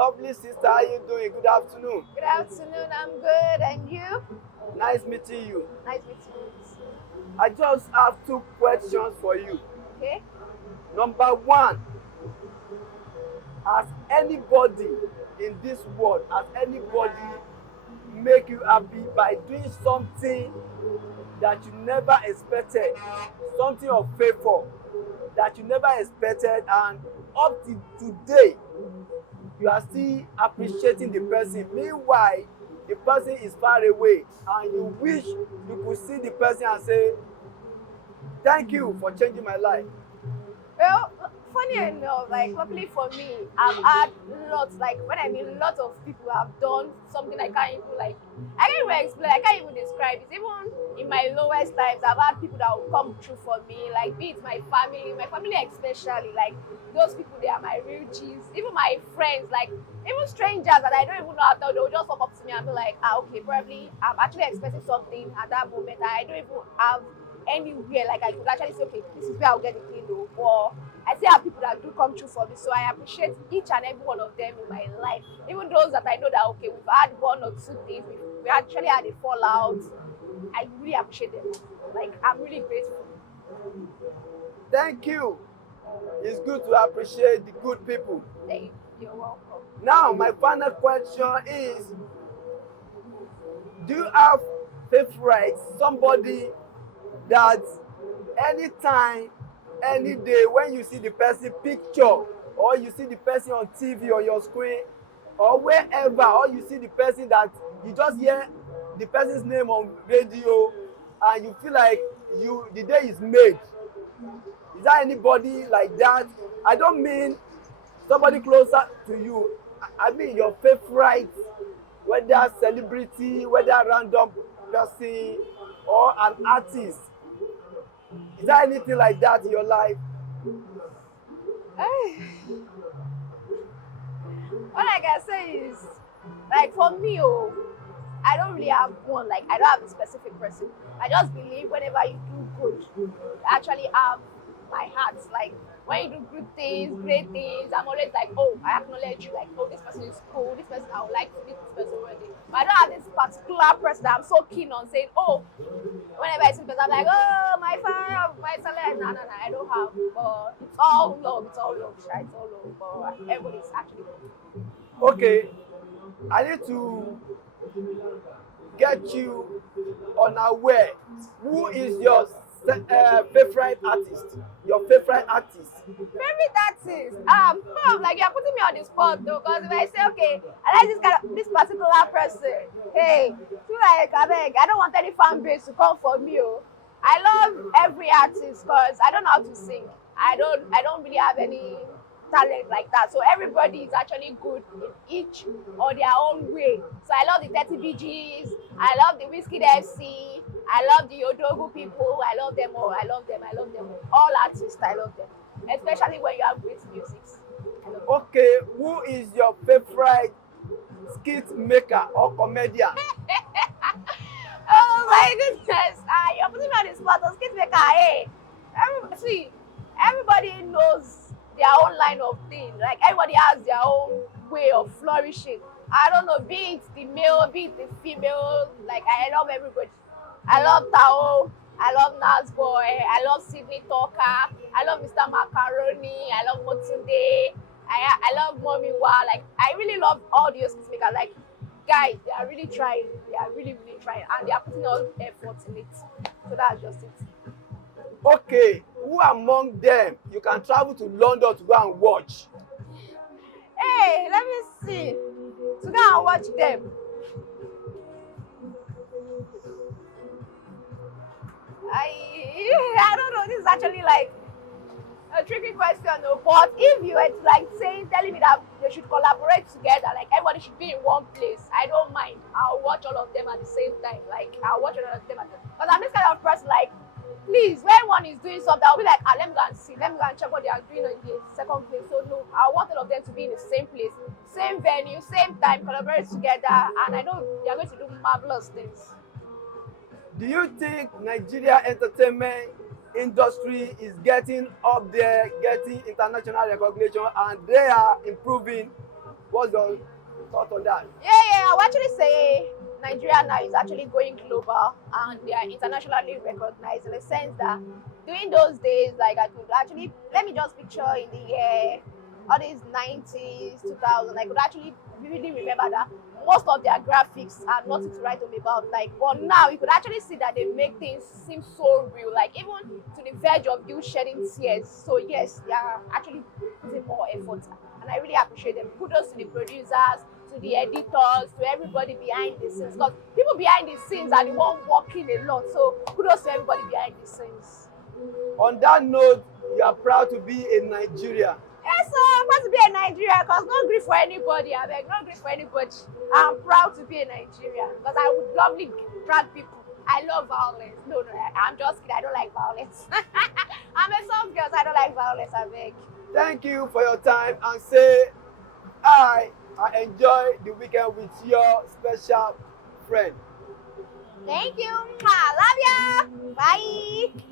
Lovely sister, how you doing? Good afternoon. Good afternoon, I'm good, and you? Nice meeting you. Nice meeting you. I just have two questions for you. Okay? Number one, has anybody in this world, has anybody make you happy by doing something that you never expected, something of favor that you never expected, and up to today you are still appreciating the person, meanwhile the person is far away and you wish you could see the person and say thank you for changing my life. Well, funny enough, like luckily for me, I've had lots, like when I mean lots of people have done something I can't even I can't even explain, I can't even describe it. Even in my lowest times, I've had people that will come true for me, like be it my family especially, like those people, they are my real G's. Even my friends, like even strangers that I don't even know how to, they'll just come up to me and be like, okay, probably I'm actually expecting something at that moment that I don't even have anywhere, like I could actually say, okay, this is where I'll get the thing though. But I still have people that do come true for me, so I appreciate each and every one of them in my life. Even those that I know that okay, we've had one or two things, we actually had a fallout. I really appreciate them. Like I'm really grateful. Thank you. It's good to appreciate the good people. Thank you. You're welcome. Now my final question is, do you have favorite, somebody that anytime, any day, when you see the person picture or you see the person on TV or your screen or wherever, or you see the person that you just hear the person's name on radio and you feel like the day is made? Is there anybody like that? I don't mean somebody closer to you. I mean your favorite, whether celebrity, whether random person or an artist. Is there anything like that in your life? All I can say is, like for me, I don't really have one. Like I don't have a specific person. I just believe whenever you do good, you actually have my heart. Like when you do good things, great things, I'm always like, oh, I acknowledge you. Like, oh, this person is cool. This person, I would like to meet this person already. But I don't have this particular person that I'm so keen on saying, oh, whenever I see the person, I'm like, oh, my father, my son. No, I don't have. But it's all love. It's all love. Right? It's all love. But everybody's actually good. Okay, I need to get you unaware. Who is your favorite artist? Your favorite artist? Favorite artist? Like you're putting me on the spot though, because if I say okay, I like this particular person, hey, feel like I don't want any fan base to come for me. Oh. I love every artist because I don't know how to sing. I don't really have any talent like that. So everybody is actually good in each or their own way. So I love the 30 BGs, I love the wizkid FC, I love the Odogu people, I love them all, I love them all. All artists, I love them. Especially when you have great music. Okay, who is your favorite skit maker or comedian? Oh my goodness. You're putting me on the spot. Skit maker, hey. Everybody knows their own line of thing. Like everybody has their own way of flourishing. I don't know, be it the male, be it the female. Like I love everybody. I love Tao. I love Nas Boy. I love Sydney Talker. I love Mr Macaroni. I love Motunde. I love Mommy Wa. Like I really love all the skit makers. Like guys, they are really trying. They are really trying, and they are putting all effort in it. So that's just it. Okay, who among them you can travel to London to go and watch? Hey, let me see. To go and watch them. I don't know. This is actually like a tricky question, though. But if you were to telling me that they should collaborate together, like everybody should be in one place, I don't mind. I'll watch all of them at the same time. Like I'll watch all of them because I'm this kind of person. Like, please, when one is doing something, I'll be like, let me go and see, let me go and check what they are doing in the second place. So no, I want all of them to be in the same place, same venue, same time, collaborate together, and I know they are going to do marvelous things. Do you think Nigeria entertainment industry is getting up there, getting international recognition, and they are improving What's your thought on that? Yeah, I would actually say Nigeria now is actually going global and they are internationally recognized in the sense that during those days, like I could actually, let me just picture in the year, all these 90s, 2000, I could actually really remember that most of their graphics are nothing to write home about. Like, but now you could actually see that they make things seem so real, like even to the verge of you shedding tears. So yes, they are actually putting more effort, and I really appreciate them. Kudos to the producers, to the editors, to everybody behind the scenes. Because people behind the scenes are the one working a lot. So kudos to everybody behind the scenes. On that note, you are proud to be in Nigeria. Yes, sir. I'm proud to be in Nigeria because no grief for anybody. I beg, no grief for anybody. I'm proud to be in Nigeria because I would lovely drag people. I love violence. No, I'm just kidding. I don't like violence. I'm a soft girl, so I don't like violence. I beg. Thank you for your time and say I enjoy the weekend with your special friend. Thank you. Love ya. Bye.